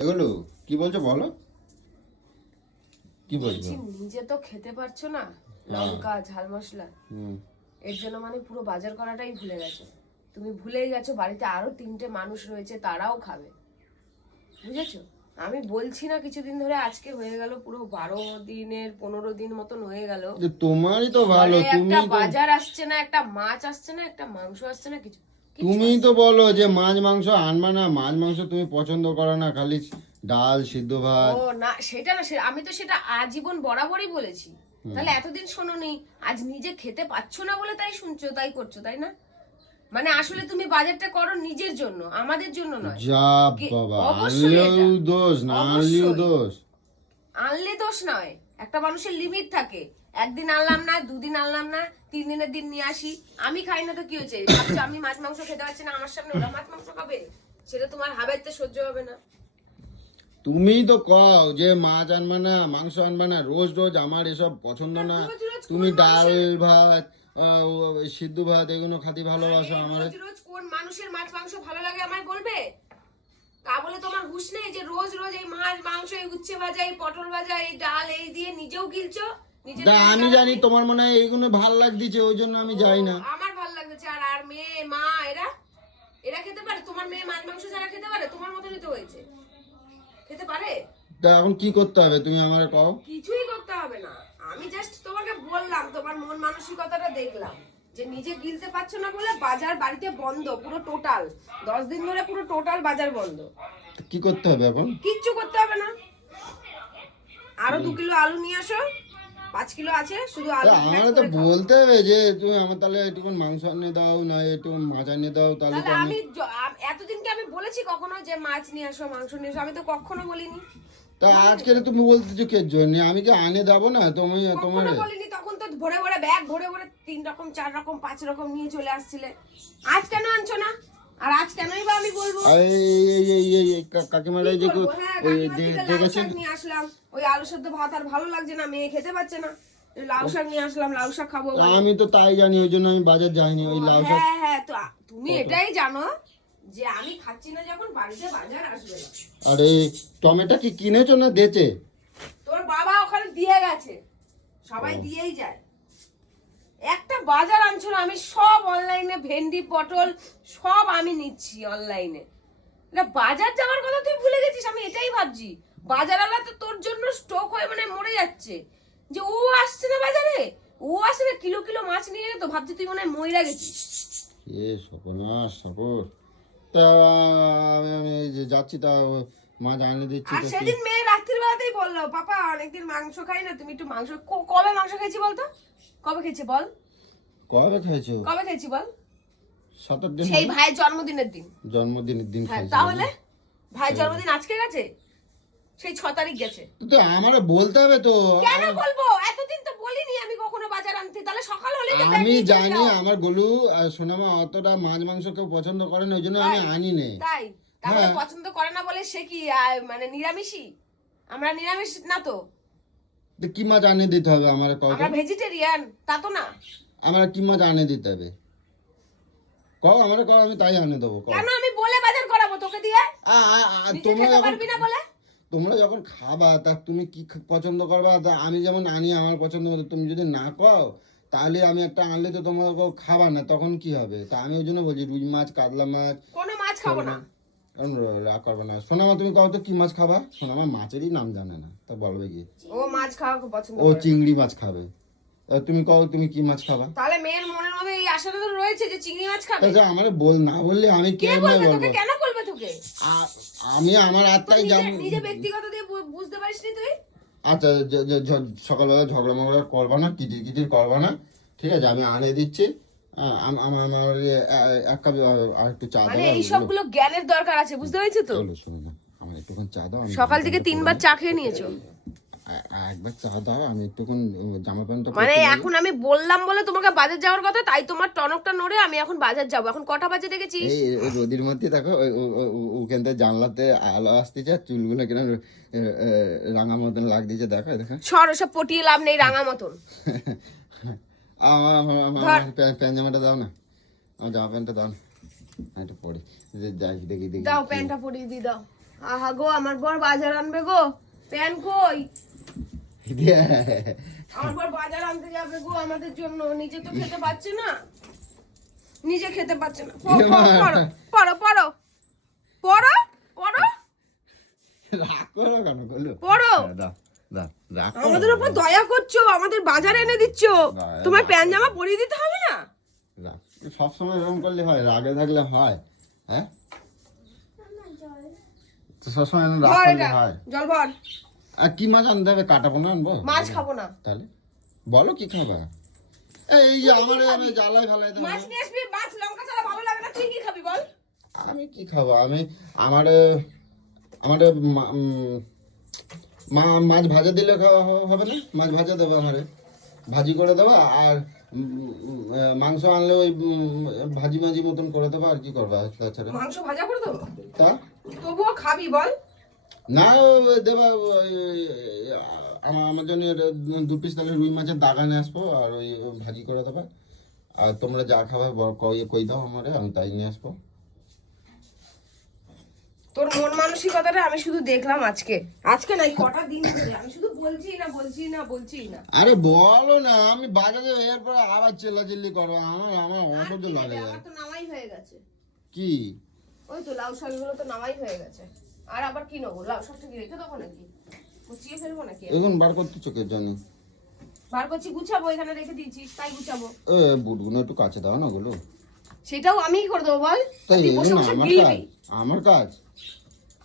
এগুলো কি বলছো বলো, কি বলছো? নিজে তো খেতে পারছো না লঙ্কা ঝাল মশলা, এর জন্য মানে পুরো বাজার করাটাই ভুলে গেছো। তুমি ভুলেই গেছো বাড়িতে আরো 3টে মানুষ রয়েছে, তারাও খাবে, বুঝেছো? আমি বলছি না কিছুদিন ধরে, আজকে হয়ে গেল পুরো 12 দিনের 15 দিন মতন হয়ে গেল। তোমারই তো ভালো, তুমি একটা তো বাজার আসছে না, একটা মাছ আসছে না, একটা মাংস আসছে না, কিছু। তুমি তো বলো যে মাছ মাংস আনবা না, মাছ মাংস তুমি পছন্দ করো না, খালি ডাল সিদ্ধ ভাত। ও না, সেটা না, আমি তো সেটা আজীবন বরাবরই বলেছি। তাহলে এতদিন শোনোনি, আজ নিজে খেতে পাচ্ছো না বলে তাই শুনছো, তাই করছো, তাই না? মানে আসলে তুমি বাজারটা করো নিজের জন্য, আমাদের জন্য নয়। যা বাবা, অবশ্যই আনলেও দোষ, না আনলেও দোষ। আনলে দোষ নয়, একটা মানুষের লিমিট থাকে। একদিন আনলাম না, 2 দিন আনলাম না, 3 দিনের দিন নিয়ে আসি। আমি খাই না তো কি হয়েছে? ভাবছো আমি মাছ মাংস খেতে পারছি না, আমার সামনে ওরা মাছ মাংস খাবে? সেটা তোমার হাবেতে সহ্য হবে না। তুমি তো কও যে মাছ আনবা না, মাংস আনবা না, রোজ রোজ আমার এসব পছন্দ না। রোজ রোজ তুমি কোন ডাল ভাত সিদ্ধ ভাত এগুলো খাতে ভালোবাসো। আমার রোজ রোজ কোন মানুষের মাছ মাংস ভালো লাগে আমায় বলবে? তা বলে তোমার হুঁশ নেই যে রোজ রোজ এই মাছ মাংস, এই উচ্ছে ভাজা, এই পটল ভাজা, এই ডাল, এই দিয়ে নিজেও গিলছো? আমি জানি তোমার মনে হয় এইগুলো ভাল লাগতেছে, ওই জন্য আমি যাই না। আমার ভালো লাগছে। আর আর মেয়ে মা এরা এরা খেতে পারে? তোমার মেয়ে মাছ মাংস ছাড়া খেতে পারে? তোমার মতনই তো হয়েছে, খেতে পারে? তা এখন কি করতে হবে তুমি আমারে কও? কিছুই করতে হবে না, আমি জাস্ট তোমাকে বললাম, তোমার মন মানসিকতাটা দেখলাম যে নিজে গিলতে পারছো না বলে বাজার বাড়িতে বন্ধ, পুরো টোটাল 10 দিন ধরে পুরো টোটাল বাজার বন্ধ। কি করতে হবে এখন? কিচ্ছু করতে হবে না, আরো 2 কিলো আলু নিয়ে আসো, 5 কিলো আছে, শুধু আলু আমার তো বলতে হবে যে তুমি আমার তাহলে একটু মাংস এনে দাও, না একটু মাছ এনে দাও, তাহলে তো তাহলে আমি এতদিন কি আমি বলেছি কখনো যে মাছ নিয়ে আসো, মাংস নিয়ে আসো? আমি তো কখনো বলিনি। তা আজকে তুমি বলতেছো কে জন্য? আমি কি আনে দেবো না তুমি তোমার? কখনো বলিনি, তখন তো ভরে ভরে ব্যাগ ভরে ভরে 3 রকম 4 রকম 5 রকম নিয়ে চলে আসছিলে। আজ কেন আনছো না? আর আজ কেনই বা আমি বলবো? কাকিমারা যে ওই দেখেছেন নিয়ে আসলাম, ওই আলু সেদ্ধ ভাত আর ভালো লাগছে না, মেয়ে খেতে পাচ্ছে না, লাউ শাক নিয়ে আসলাম, লাউ শাক খাবো। আমি তো তাই জানি, ওই জন্য আমি বাজার যাইনি। ওই লাউ শাক, হ্যাঁ হ্যাঁ, তো তুমি এটাই জানো যে আমি খাচ্ছি না যখন বাড়িতে বাজার আসবে না। আরে টমেটো কি কিনেছো না দেছে? তোর বাবা ওখানে দিয়ে গেছে, সবাই দিয়েই যায়। একটা বাজার আনছো না, আমি সব অনলাইনে, ভেন্ডি পটল সব আমি নিচ্ছি অনলাইনে। না বাজার যাওয়ার কথা তুই ভুলে গেছিস, আমি এটাই ভাবছি। বাজারওয়ালা তো তোর জন্য স্টক হয়ে মানে মরে যাচ্ছে, যে ও আসছে না বাজারে, ও আসে না, কিলো কিলো মাছ নিয়ে তো ভাবছি তুই মনে হয় মইরা গেছিস। এ সর্বনাশ সর্বর। তা আমি যে যাচ্ছি, তা মাছ আনে দিচ্ছি। আর সেদিন মেয়ে রাত্রির বেলাতেই বললো, পাপা অনেকদিন মাংস খাই না, তুমি একটু মাংস। কবে মাংস খেয়েছি বলতো? কবে খেয়েছি বল? কবে খাইছো? কবে খেয়েছি বল? 7-8 দিন। সেই ভাইয়ের জন্মদিনের দিন। জন্মদিনের দিন খাইছো? তাহলে ভাইয়ের জন্মদিন আজকে গেছে, সেই 6 তারিখ গেছে। তো আমারে বলতে হবে তো। কেন বলবো? এতদিন তো বলিনি আমি কখনো বাজার আনতে, তাহলে সকাল হলেই তো আমি জানি আমার গলু সোনামা অতটা মাছ মাংস কেউ পছন্দ করে না, ওই জন্য আমি আনি নে। তাই তাহলে পছন্দ করে না বলে সে কি মানে নিরামিষই? আমরা নিরামিষ না তো, কি মাছ আনে দিতে হবে আমার? আমরা ভেজিটেরিয়ান, তা তো না। আমার কি মাছ আনে দিতে হবে কও আমারে, কও আমি তাই আনে দেবো। কেন আমি বলে বাজার করাবো তোকে দিয়ে? তোমরা যখন খাবা তা তুমি কি পছন্দ করবা, তা আমি যেমন আনি আমার পছন্দ মতো। তুমি যদি না কও তাহলে আমি একটা আনলে তো তোমরা খাবা না, তখন কি হবে? তা আমি ওই জন্য বলছি রুই মাছ, কাতলা মাছ। কোনো মাছ খাবো না। কারণ রাগ করবে না। সোনামা তুমি কও তো কি মাছ খাবা? সোনামা মাছেরই নাম জানে না, তা বলবে কি? ও মাছ খাওয়া খুব পছন্দ ও করে। চিংড়ি মাছ খাবে। তুমি কও তুমি কি মাছ খাবা? তাহলে মেয়ের মনের মধ্যে এই আশাটা তো রয়েছে যে চিংড়ি মাছ খাবে। আচ্ছা আমারে না বললে আমি কে কেমনে বলবে বলবো? তোকে? কেন বলবে তোকে? আমি আমার আত্মাই নিজে ব্যক্তিগত দিয়ে বুঝতে পারিসনি তুই? আচ্ছা সকালবেলা ঝগড়া মগড়া করবা না, কিচির কিচির করবা না, ঠিক আছে? আমি আনে দিচ্ছি। আমার এক কাপ আর একটু চা দাও। মানে এই সবগুলো জ্ঞানের দরকার আছে, বুঝতে পেরেছো তো? শোনো না, আমার একটুখানি চা দাও। সকাল থেকে 3বার চা খেয়ে নিয়েছো। একবার চা দাও, আমি একটুখানি জামা প্যান্টটা মানে এখন আমি বললাম বলে তোমাকে বাজার যাওয়ার কথা, তাই তোমার টনকটা নড়ে আমি এখন বাজার যাবো। এখন কটা বাজে দেখেছিস? এই রোদির মধ্যে দেখো ওখান থেকে জানলাতে আলো আসতেছে, চুলগুলো কিনা রাঙা মতন লাগতেছে, দেখো দেখো। সর, ওসব পটিয়ে লাভ নেই রাঙা মতন। আমার প্যান্ট জামাটা দাও না, আমার জামা প্যান্টটা দাও না, একটু পরে যাই দেখি। দাও প্যান্টটা পরিয়ে দি, দাও। আহা গো, আমার বর বাজার আনবে গো। প্যান কই? আমার বর বাজার আনতে যাবে গো আমাদের জন্য। নিজে তো খেতে পাচ্ছে না, নিজে খেতে পাচ্ছে না। পড়ো পড়ো পড়ো পড়ো পড়ো রাগ করো কেন বলো? পড়ো। দাও দাও, রাগ করো আমাদের উপর দয়া করছো, আমাদের বাজার এনে দিচ্ছ, তোমার প্যান জামা পরিয়ে দিতে হবে না? রাগ সবসময় এরকম করলে হয়? রাগে থাকলে হয়? হ্যাঁ, তো সবসময় এরকম রাগ ভর করলে এটা, হয়? জল ভর। আর কি মাছ আনতে হবে? কাটা পোনা আনবো? মাছ খাবো না। তাহলে বলো কি খাবা? এই যে আমার আমি জ্বালাই ফালাই দেবো। মাছ নিয়ে আসবি, মাছ লঙ্কা ছাড়া ভালো লাগে না। তুই কি খাবি বল? আমি কি খাবো? আমি আমার মাছ ভাজা দিলে খাওয়া হবে না? মাছ ভাজা দেবো, আমারে ভাজি করে দেবো। আর মাংস আনলে ওই ভাজি ভাজি মতন করে দেবো। আর কি করবো তাছাড়া? মাংস ভাজা করে দেবো। তা তবুও খাবি বল? না, দেবা আমার জন্য 2 পিস তাহলে রুই মাছের দাগা নিয়ে আসবো, আর ওই ভাজি করে দেবা। আর তোমরা যা খাবে কই দাও আমারে, আমি তাই নিয়ে আসবো। তোর মন মানসিকতাটা আমি শুধু দেখলাম আজকে, আজকে নাই কটা দিন ধরে আমি শুধু বলছি না। আরে বলো না, আমি বাজারে এরপর আবার চেল্লাচিল্লি করবো। আমার অসহ্য লাগে। আমার তো নামাই হয়ে গেছে। কি? ওই তো লাউ শাকগুলো তো নামাই হয়ে গেছে। আর আবার কি নেবো? লাউ শাকটা কি রেখে দেবো নাকি? কুচিয়ে ফেলবো নাকি? এখন বার করতে চোখের জানি বার করছি, গুছাবো, এখানে রেখে দিয়েছিস তাই গুছাবো। বুটগুলো একটু কাছে দাও না গুলো। সেটাও আমিই করে দেবো বল? তাই তুই বসে এগুলো বসে আমার গিলবি। কাজ, আমার কাজ।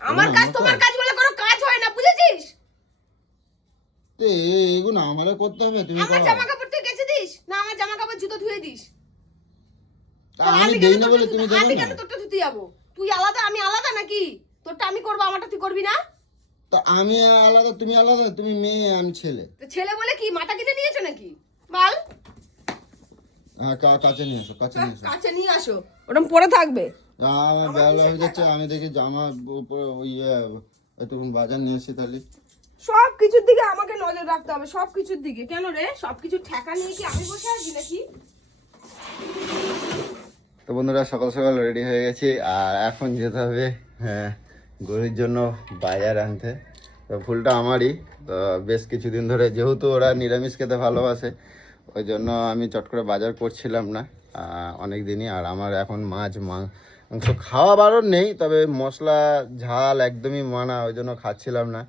আমার কাজ তোমার কাজ বলে কোনো কাজ হয় না, বুঝেছিস? তো এগুলো আমারে করতে হবে, তুমি আমার করো। জামা কাপড় তুই কেচে দিস না? আমার জামা কাপড় জুতো ধুয়ে দিস? তা আমি দেই না বলে তুমি দেবে আমি না? কেন তোরটা ধুতে যাবো? তুই আলাদা আমি আলাদা নাকি? তোরটা আমি করবো, আমারটা তুই করবি না? তা আমি আলাদা তুমি আলাদা? তুমি মেয়ে আমি ছেলে। তো ছেলে বলে কি মাথা কিনে নিয়েছে নাকি? বল। হ্যাঁ, কাছে নিয়ে এসো, কাছে নিয়ে এসো। কাছে নিয়ে আসো, ওরকম পরে থাকবে। আমার বেলা হয়ে যাচ্ছে, আমি দেখি জামা উপরে ওই একটুকুন বাজার নিয়ে এসি তাহলে। সব কিছুর দিকে আমাকে নজর রাখতে হবে, সব কিছুর দিকে। কেন রে? সব কিছু ঠেকা নিয়ে কি আমি বসে আছি নাকি? তো বন্ধুরা, সকাল সকাল রেডি হয়ে গেছি, আর এখন যেতে হবে গরুর জন্য বাজার আনতে। তো ফুলটা আমারই। তো বেশ কিছুদিন ধরে যেহেতু ওরা নিরামিষ খেতে ভালোবাসে, ওই জন্য আমি চট করে বাজার করছিলাম না অনেক দিনই। আর আমার এখন মাংস খাওয়া বারণ নেই, তবে মশলা ঝাল একদমই মানা, ওই জন্য খাচ্ছিলাম না।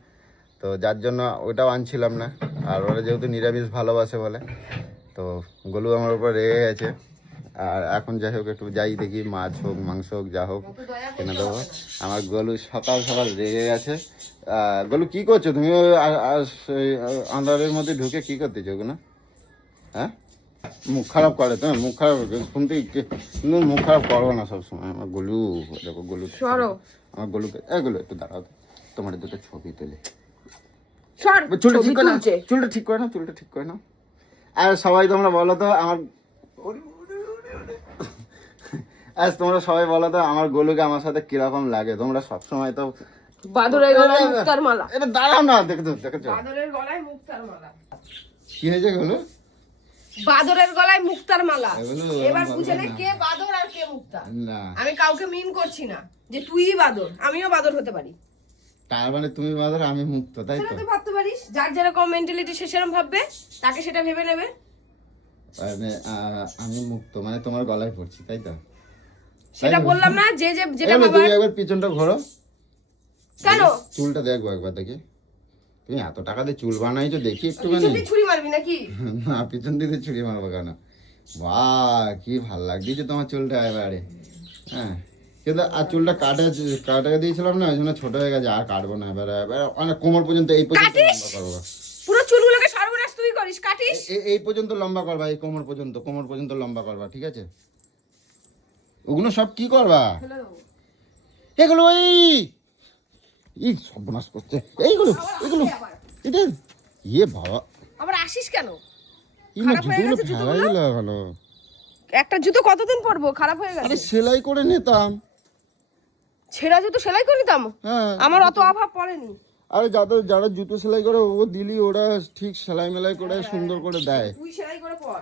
তো যার জন্য ওটাও আনছিলাম না। আর ওরা যেহেতু নিরামিষ ভালোবাসে বলে, তো গলু আমার উপর রেগে গেছে। আর এখন যাই হোক, একটু যাই দেখি, মাছ হোক মাংস হোক যা হোক কিনে দেবো। আমার গলু সকাল সকাল রেগে গেছে। গলু কি করছো তুমি? আন্ধারের মধ্যে ঢুকে কি করতেছো ওগুলো? হ্যাঁ, মুখ খারাপ করে তো, মুখ খারাপ শুনতে, কিন্তু মুখ খারাপ করবো না সবসময়। আমার গলু দেখো, গলু আমার গলুকে গলু একটু দাঁড়াও, তোমার দুটো ছবি তুলে। চুলটা ঠিক করে নাও, চুলটা ঠিক করে নাও, চুলটা ঠিক করে নাও। আর সবাই তোমরা বলো তো আমার তোমরা সবাই বলো তো আমার গলুকে আমার সাথে কিরকম লাগে? তোমরা সবসময় তো বাদরের গলায় মুক্তার মালা। এটা দাঁড়াও না, দেখেছো? বাদরের গলায় মুক্তার মালা। কি হয়েছে গলু? বাদরের গলায় মুক্তার মালা। এগুলো এবার বুঝে নে কে বাদর আর কে মুক্তা। না, আমি কাউকে মিন করছি না যে তুইই বাদর, আমিও বাদর হতে পারি। তার মানে তুমি বাদর, আমি মুক্ত, তাই সেটা তো? তুই ভাবতে পারিস। যার যেরকম মেন্টালিটি সে সেরকম ভাববে, তাকে সেটা ভেবে নেবে। মানে আমি মুক্ত মানে তোমার গলায় পড়ছি, তাই তো? সেটা বললাম না, যে যেটা তুমি ভাবার। একবার পিছনটা ঘোরো। কেন? চুলটা দেখবো একবার দেখি। তুমি এত টাকা দিয়ে চুল বানাইছো, দেখি একটুখানি। পিছন দিয়ে ছুরি মারবি নাকি? না, পিছন দিকে ছুরি মারবো কেন? বাহ, কি ভাল লাগছে তোমার চুলটা এবারে। হ্যাঁ, কিন্তু আর চুলটা কাটা দিয়েছিলাম না, ওই জন্য ছোট হয়ে গেছে। আর কাটবো না, এবারে অনেক কোমর পর্যন্ত, এই পর্যন্ত লম্বা করবো। পুরো চুলগুলোকে সর্বনাশ তুই করিস, কাটিস। এই পর্যন্ত লম্বা করবা, এই কোমর পর্যন্ত লম্বা করবা, ঠিক আছে? ওগুলো সব কি করবা? এগুলো এই সর্বনাশ করছে এইগুলো এটা। বাবা, আবার আসিস কেন? জুতোগুলো ফেলাই দিলে ভালো। একটা জুতো কতদিন পরবো? খারাপ হয়ে গেছে। আরে সেলাই করে নিতাম। ছেঁড়া জুতো সেলাই করে নিতাম? হ্যাঁ, আমার অত অভাব পড়েনি। আরে যারা জুতো সেলাই করে ও দিলি, ওরা ঠিক সেলাই মেলাই করে সুন্দর করে দেয়। তুই সেলাই করে পর,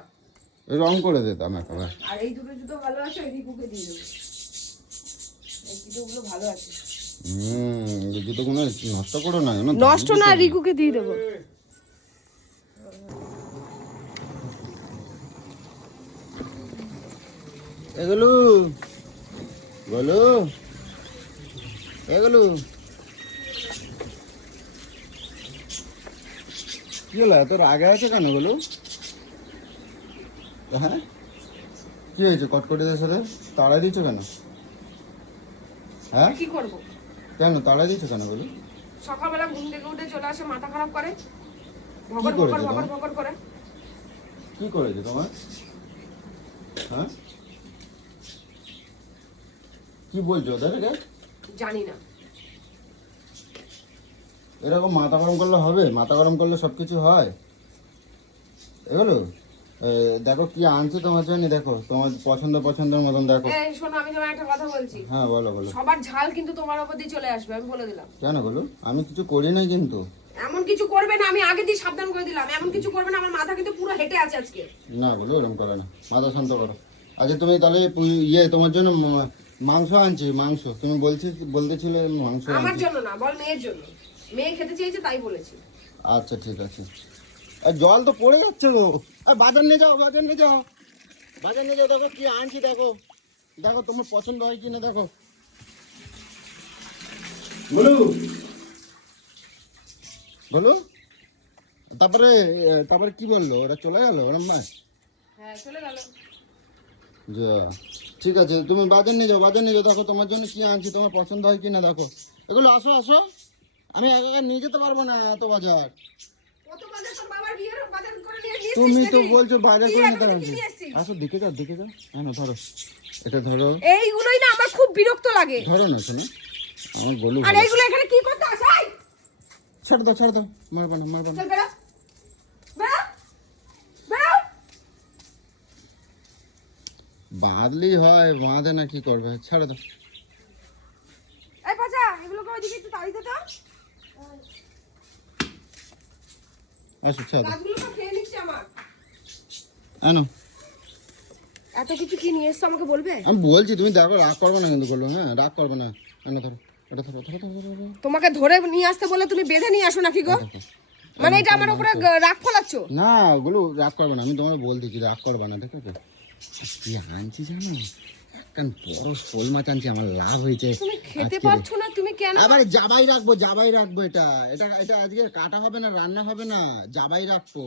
রং করে দিতাম একেবারে। আর এই দুটো জুতো ভালো আছে, এই রিপুকে দিয়ে দেবো। এই জুতোগুলো ভালো আছে। জুতোগুলো নষ্ট করো না জানো তো? নষ্ট না, রিকুকে দিয়ে দেবো। এগুলো বলো, এগুলো কি হলো এত রাগে আছে কেন বলো? হ্যাঁ কি হয়েছে কটকটিদের সাথে তাড়া দিচ্ছ কেন? হ্যাঁ কি করবো? কেন তাড়া দিচ্ছ কেন বলো? সকালবেলা ঘুম থেকে উঠে চলে আসে, মাথা খারাপ করে, কি করেছে ভগর তোমার? ভগর করে। কি করেছে তোমার? হ্যাঁ কি বলছো ওদেরকে? জানি না। এরকম মাথা গরম করলে হবে? মাথা গরম করলে সব কিছু হয়? এগুলো দেখো কি আনছে তোমার জন্য, দেখো তোমার পছন্দের মতন দেখো। এই শোনো, আমি তোমার একটা কথা বলছি। হ্যাঁ বলো বলো। সবার ঝাল কিন্তু তোমার উপর দিয়ে চলে আসবে, আমি বলে দিলাম। কেন বলো? আমি কিছু করি নাই কিন্তু। এমন কিছু করবে না, আমি আগে দিয়ে সাবধান করে দিলাম। এমন কিছু করবে না, আমার মাথা কিন্তু পুরো হেঁটে আছে আজকে। না বলো এরকম করে না, মাথা শান্ত করো। আচ্ছা তুমি তাহলে তোমার জন্য মাংস আনছি, মাংস তুমি বলতেছিলে মাংস আমার আনছি। জন্য না, বল মেয়ের জন্য। মেয়ে খেতে চেয়েছে তাই বলেছি। আচ্ছা ঠিক আছে। আর জল তো পড়ে যাচ্ছে গো। আর বাজার নিয়ে যাও, বাজার নিয়ে যাও, বাজার নিয়ে যাও। দেখো কি আনছি, দেখো দেখো তোমার পছন্দ হয় কিনা দেখো। বলু বলু তারপরে তারপরে কি বললো ওরা? চলে গেল ওরম মা? হ্যাঁ চলে গেল। যা ঠিক আছে, তুমি বাজার নিয়ে যাও, বাজার নিয়ে যাও। দেখো তোমার জন্য কি আনছি, তোমার পছন্দ হয় কিনা দেখো। এগুলো আসো আসো, আমি একা একা নিয়ে যেতে পারবো না এত বাজার। কত বাজার তোর বাবার বিয়ের বাজার করে নিয়ে এসেছিস তুমি তো নাকি? বলছো বাজার কি করে এখন নিতে কি পারছি। নিয়ে এসেছিস? আসো দিকে যাও, দিকে যাও। হ্যাঁ না ধরো, এটা ধরো, এইগুলোই না আমার খুব বিরক্ত লাগে। ধরো না শোনো, আমার বলু আর এইগুলো এখানে কি করতে আসাই? ছেড়ে দাও, ছেড়ে দাও, মারবা না, মারবা না। চল বেরো, বেরো, বেরো। বাঁধলি হয়, বাঁধে না কি করবে, ছেড়ে দাও। এই পচা, এগুলোকে ওইদিকে একটু তাড়িয়ে দে তো। আসো ছেড়ে দাও। গাছগুলো সব খেয়ে নিচ্ছে আমার। আনো, এত কিছু কি নিয়ে এসছো আমাকে বলবে? আমি বলছি তুমি দেখো, রাগ করবে না কিন্তু বললো। হ্যাঁ রাগ করবে না। আনো ধরো, এটা ধরো, ধরো ধরো ধরো, ধরো। তোমাকে ধরে নিয়ে আসতে বলে তুমি বেঁধে নিয়ে আসো নাকি গো? দেখো। মানে এটা আমার উপরে রাগ ফলাচ্ছ? না ওগুলো রাগ করবে না, আমি তোমার বল দিচ্ছি রাগ করবে না, দেখো তো। কি আনছি জানো? একখান বড় শোল মাছ আনছি, আমার লাভ হয়েছে তুমি খেতে আজকে। পারছো না, তুমি কেন? আবার জাবাই রাখবো, জাবাই রাখবো। এটা এটা এটা আজকে কাটা হবে না, রান্না হবে না, জাবাই রাখবো।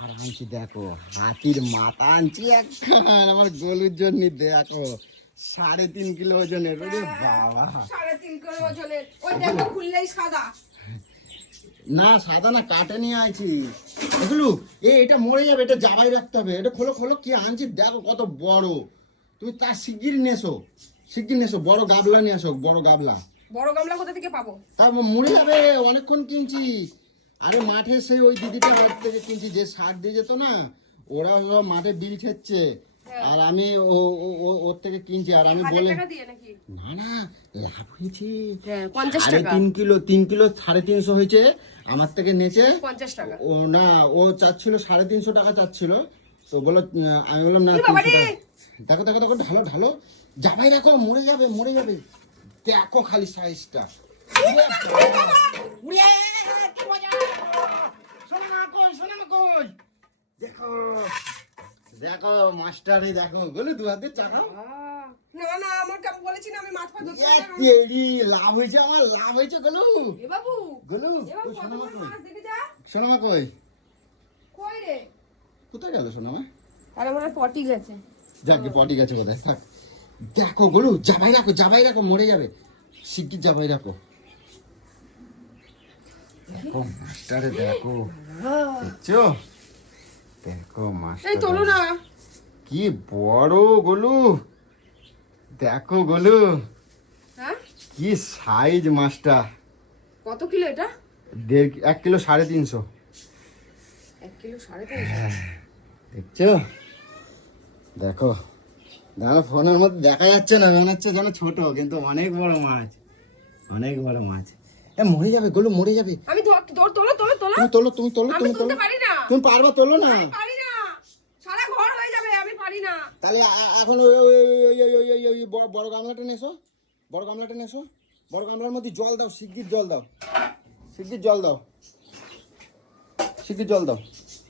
আর আনছি দেখো হাতির মাথা আনছি একখান আমার গলুর জন্য, দেখো 3.5 কিলো ওজনের। ওরে বাবা, 3.5 কিলো ওজনের। ওই দেখো খুললেই সাদা। না সাদা না, কাটে নিয়ে আইছি এগুলো। এটা মরে যাবে, এটা জাবাই রাখতে হবে। এটা খোলো খোলো, কি আনছি দেখো কত বড়। তুমি তার শিগগির নেছো, শিগগির নেছো, বড় গাবলা নিয়ে আসো, বড় গাবলা। বড় গামলা কোথা থেকে পাবো? তারপর মরে যাবে, অনেকক্ষণ কিনছি। আরে মাঠে সেই ওই দিদিটা বাড়ি থেকে কিনছি, যে সার দিয়ে যেত না, ওরা সব মাঠে বিল ঠেচ্ছে। আর আমি ওর থেকে কিনছি। আর আমি 1000 বলে টাকা দিয়ে নাকি? না না, লাভ হয়েছে। 50 টাকা। 3.5 কিলো, 3 কিলো 350 হয়েছে আমার থেকে নেচে। 50 টাকা। ও না, ও চাচ্ছিল 350 টাকা চাচ্ছিল। তো বলো, আমি বললাম না কি বাবা 300 রে? টাকা। দেখো দেখো দেখো, ঢালো ঢালো, জামাই রাখো, মরে যাবে, মরে যাবে। দেখো খালি সাইজটা। দেখো দেখো মাস্টারে, দেখো বলে 2 হাতে চাকাও। না না, আমার কাম বলেছি না, আমি মাছ ফাছ ধরতে পারি না। তেরি লাভ হয়েছে, আমার লাভ হয়েছে গলু। এ বাবু, গলু এ বাবু, ও কত সোনামা বড় কই? মাছ দেখে যা। সোনামা কই? কই রে? কোথায় গেল সোনামা? আরে মনে হয় পটি গেছে। যাকে পটি গেছে বোধহয়। থাক, দেখো গলু, জাবাই রাখো, জাবাই রাখো, মরে যাবে, শিগগির জাবাই রাখো। দেখো মাস্টারে, দেখো দেখছো, দেখো এই মাস্টার তোলো না। কি বড় গলু, দেখো গলু হ্যাঁ? কি সাইজ মাছটা। কত কিলো এটা? 1 কিলো 350। 1 কিলো 350। দেখছো, দেখো দেখো, ফোনের মধ্যে দেখা যাচ্ছে না, মনে হচ্ছে যেন ছোট, কিন্তু অনেক বড় মাছ, অনেক বড় মাছ। মরে যাবে গলু, মরে যাবে। আমি তোলো তোলো তোলো তোলো। তুমি তোলো, তুমি তোলো, আমি তুমি তোলো। তুলতে পারি না। তুমি পারবা, তোলো না। পারি না, সারা ঘর হয়ে যাবে, আমি পারি না। তাহলে এখন ওই বড় গামলাটা নেছো, বড় গামলাটা নেছো, বড় গামলার মধ্যে জল দাও, শিগগির জল দাও, শিগগির জল দাও, শিগগির জল দাও।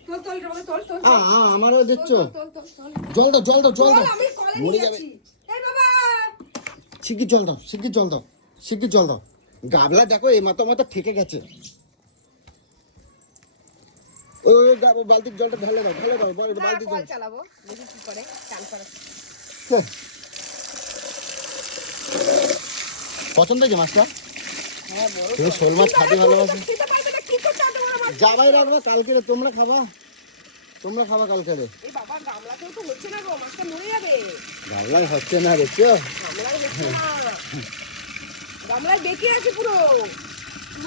তোল তোল রোদে তোল তোল আমারও দেখছো, তোল তোল তোল জল দাও, জল দাও, জল দাও, আমি কলে মরে নিয়ে যাবে। যাচ্ছি। এই বাবা শিগগির জল দাও, শিগগির জল দাও, শিগগির জল দাও। গাবলা দেখো এই মাথা মাথা ঠেকে গেছে। ওই বালতির জলটা ঢেলে দাও, ঢেলে দাও, বালতির জল। কল চালাবো দেখি কি করে চান করে। পছন্দ হয়েছে মাছটা? হ্যাঁ বড় তুমি শোল মাছ খাতে ভালোবাসো। খেতে পারবে না কি করতে এত বড় মাছ? যাবাই রাখবা কালকে, তোমরা খাবা, তোমরা খাবা কালকে। এই বাবা গামলাতেও তো হচ্ছে না গো, মাছটা মরে যাবে। গামলায় হচ্ছে না দেখছো? গামলায় হচ্ছে না, গামলায় বেঁকে আছে পুরো,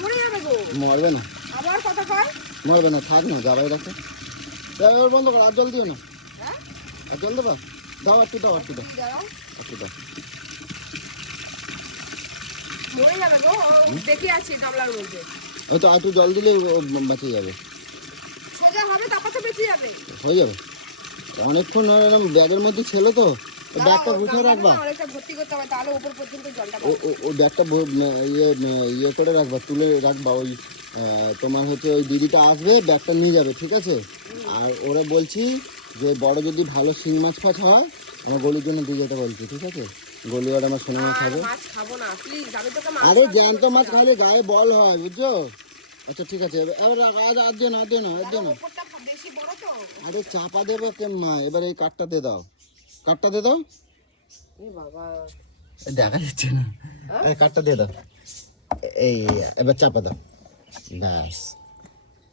মরে যাবে গো। মরবে না, আবার কথা কয়। মরবে না, থাক না, যাবাই রাখো। এবার বন্ধ করো, আর জল দিও না। হ্যাঁ আর জল দেবা? দাও, একটু দাও, একটু দাও, দাঁড়াও, একটু দাও। মরে যাবে গো, বেঁকে আছে গামলার মধ্যে। হয়তো একটু জল দিলে ও বাঁচে যাবে, সোজা হবে তারপর তো বেঁচে যাবে। হয়ে যাবে। অনেকক্ষণ এরকম ব্যাগের মধ্যে ছিল তো, ওই ব্যাগটা গুছিয়ে রাখবা। অনেকটা ভর্তি করতে হবে, তাহলে উপর পর্যন্ত জলটা ওই ব্যাগটা ইয়ে করে রাখবা, তুলে রাখবা। ওই তোমার হচ্ছে ওই দিদিটা আসবে, ব্যাগটা নিয়ে যাবে, ঠিক আছে? আর ওরা বলছি যে বড় যদি ভালো শিং মাছ ফাছ হয় আমার গলির জন্য দিয়ে যেতে বলছি, ঠিক আছে? গলি আর আমার সোনা মাছ খাবে। মাছ খাবো না প্লিজ, আমি তোকে মাছ আরে জ্যান্ত মাছ খাইলে গায়ে বল হয়, বুঝছো? আচ্ছা ঠিক আছে, এবার আর দিও না, আর দিও না, আর দিও না। উপরটা বেশি বড় তো। আরে চাপা দেবো কেমন? এবার এই কাঠটা দিয়ে দাও, কাঠটা দিয়ে দাও। এ বাবা দেখা যাচ্ছে না, এই কাঠটা দিয়ে দাও। এই এবার চাপা দাও, ব্যাস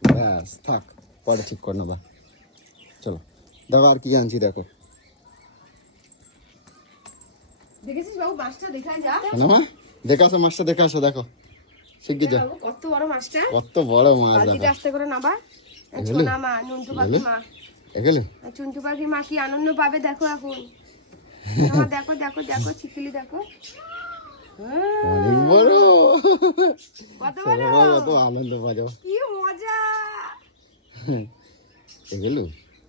ব্যাস, থাক, পরে ঠিক করে নেবা। চলো দাও, আর কি আনছি দেখো। দেখেছিস বাবু মাছটা দেখাই যা। শোনো মা, দেখে আসো মাছটা, দেখে আসো, দেখো শিগগির যাও। বাবু কত বড় মাছটা, কত বড় মাছ বালতিটা দেখো। আস্তে করে নাবা। এগুলো? ছোনা মা, নুনটু পাখি মা, এগুলো চুনটু পাখি মা কি আনন্দ পাবে দেখো এখন। তোমার দেখো দেখো দেখো চিকলি দেখো, অনেক বড়, কত বড়, কত আনন্দ পাবো। কি মজা। এগুলো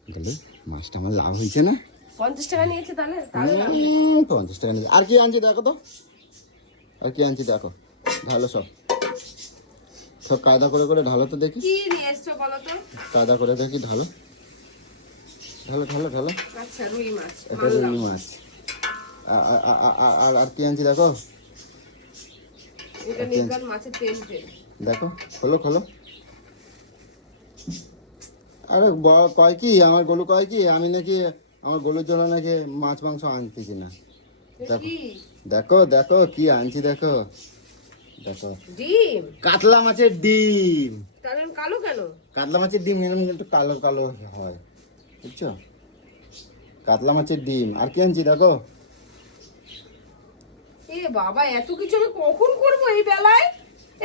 এগুলো মাছটা আমার লাভ হয়েছে না? 50 টাকা নিয়েছে তাহলে, তাহলে লাভ। 50 টাকা নিয়ে। আর কি আনছি দেখো তো, আর কি আনছি দেখো। ঢালো সব, সব কায়দা করে করে ঢালো তো দেখি, কি নিয়ে এসছো বলো তো? কায়দা করে দেখি, ঢালো ঢালো ঢালো ঢালো। আচ্ছা রুই মাছ, এটা রুই মাছ। আর কি আনছি দেখো, এটা নির্গত মাছের তেল তেল। দেখো, খোলো খোলো। আরে কয় কি আমার গলু, কয় কি আমি নাকি আমার গলুর জন্য নাকি মাছ মাংস আনতেছি না। দেখো কি দেখো দেখো কি আনছি দেখো, দেখো ডিম? কাতলা মাছের ডিম। তাহলে কালো কেন? কাতলা মাছের ডিম এরকম একটু কালো কালো হয়, বুঝছো? কাতলা মাছের ডিম। আর কি আনছি দেখো, এ বাবা এত কিছু আমি কখন করবো এই বেলায়?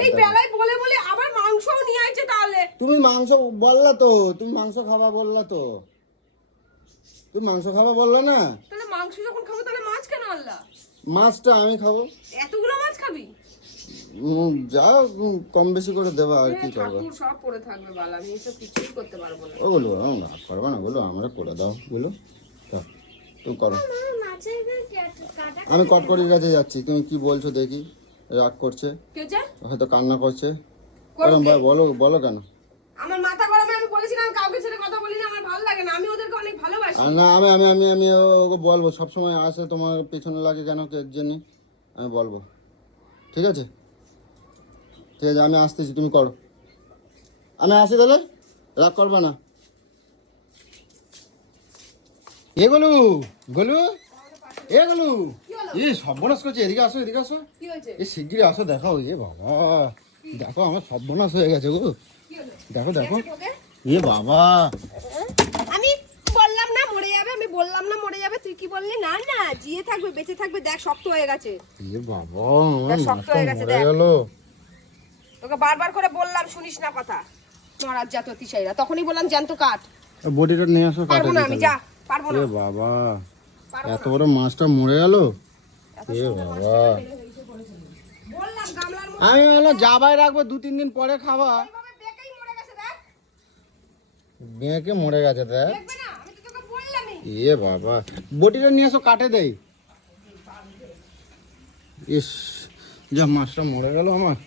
এই বেলায় বলে বলে আবার মাংসও নিয়ে আসছে তাহলে। তুমি মাংস বললা তো, তুমি মাংস খাবা বললা তো, তুমি মাংস খাবা বললা না? তাহলে মাংস যখন খাবো তাহলে মাছ কেন আনলা? মাছটা আমি খাবো। এতগুলো মাছ খাবি? যা কম বেশি করে দেবা, আর কি করবো। ঠাকুর সব পড়ে থাকবে বাল, আমি এসব কিছুই করতে পারবো না। ওগুলো করবো না, বলো আমরা করে দাও, বলো তুমি করো। আমি কটকরির কাছে যাচ্ছি, তুমি কি বলছো দেখি, রাগ করছে, কে যা? হয়তো কান্না করছে। করুক এরকম কে? ভাই বলো, বলো কেন? আমার মাথা গরমে আমি বলেছিলাম কাউকে ছেড়ে কথা বলি না, আমার ভালো লাগে না, আমি ওদেরকে অনেক ভালোবাসি। আর না, আমি আমি আমি আমি ওকে বলবো, সবসময় আসে তোমার পেছনে লাগে কেন, কের জন্য আমি বলবো, ঠিক আছে? ঠিক আছে, আমি আসতেছি, তুমি করো, আমি আসি তাহলে, রাগ করবে না। এ গলু, গলু, এ গলু, কি হলো? এ সর্বনাশ করছে, এদিকে আসো, এদিকে আসো, কি হয়েছে? এ শিগগিরই আসো, দেখাও। এ বাবা, দেখো আমার সর্বনাশ হয়ে গেছে গো, কি হলো? দেখো দেখো। কি আছে তোদের? এ বাবা, আমি বললাম না মরে যাবে, আমি বললাম না মরে যাবে, তুই কি বললি? না না জিয়ে থাকবে, বেঁচে থাকবে, দেখ শক্ত হয়ে গেছে। এ বাবা, দেখ, শক্ত মাছটা হয়ে গেছে, মরে দেখ। গেল। তোকে বারবার করে বললাম শুনিস না কথা, মরার জাত অতিশয়রা, তখনই বললাম জ্যান্ত কাঠ। বডিটা নিয়ে আসো, পারবো কাটে না দিই আমি, তাহলে। যা পারবো না, এ বাবা, পারবো এত না। বড় মাছটা মরে গেল। এত এ সুন্দর বাবা, বললাম গামলার মধ্যে আমি হলো যাবাই রাখবো, 2-3 দিন পরে খাবা। এইভাবে বেঁকেই মরে গেছে, দেখ মেয়েকে মরে গেছে দেখ। দেখবে না, আমি তো তোকে বললামই। এ বাবা, বটিটা নিয়ে আসো, কাটে দেই। ইস, যা মাছটা মরে গেল আমার।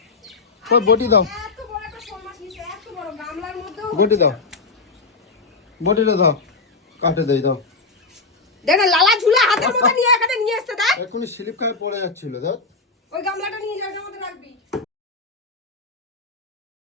ওই বটি দাও, এত বড় একটা শোল মাছ নিয়েছে, এত বড় গামলার মধ্যেও বটি দাও, বটিটা দাও, কাটে দেই দাও। দেখ না লালা ঝুলা হাতের মধ্যে নিয়ে এখানে নিয়ে এসছে দেখ। এক্ষুনি স্লিপ খায় পড়ে যাচ্ছিল দেখ।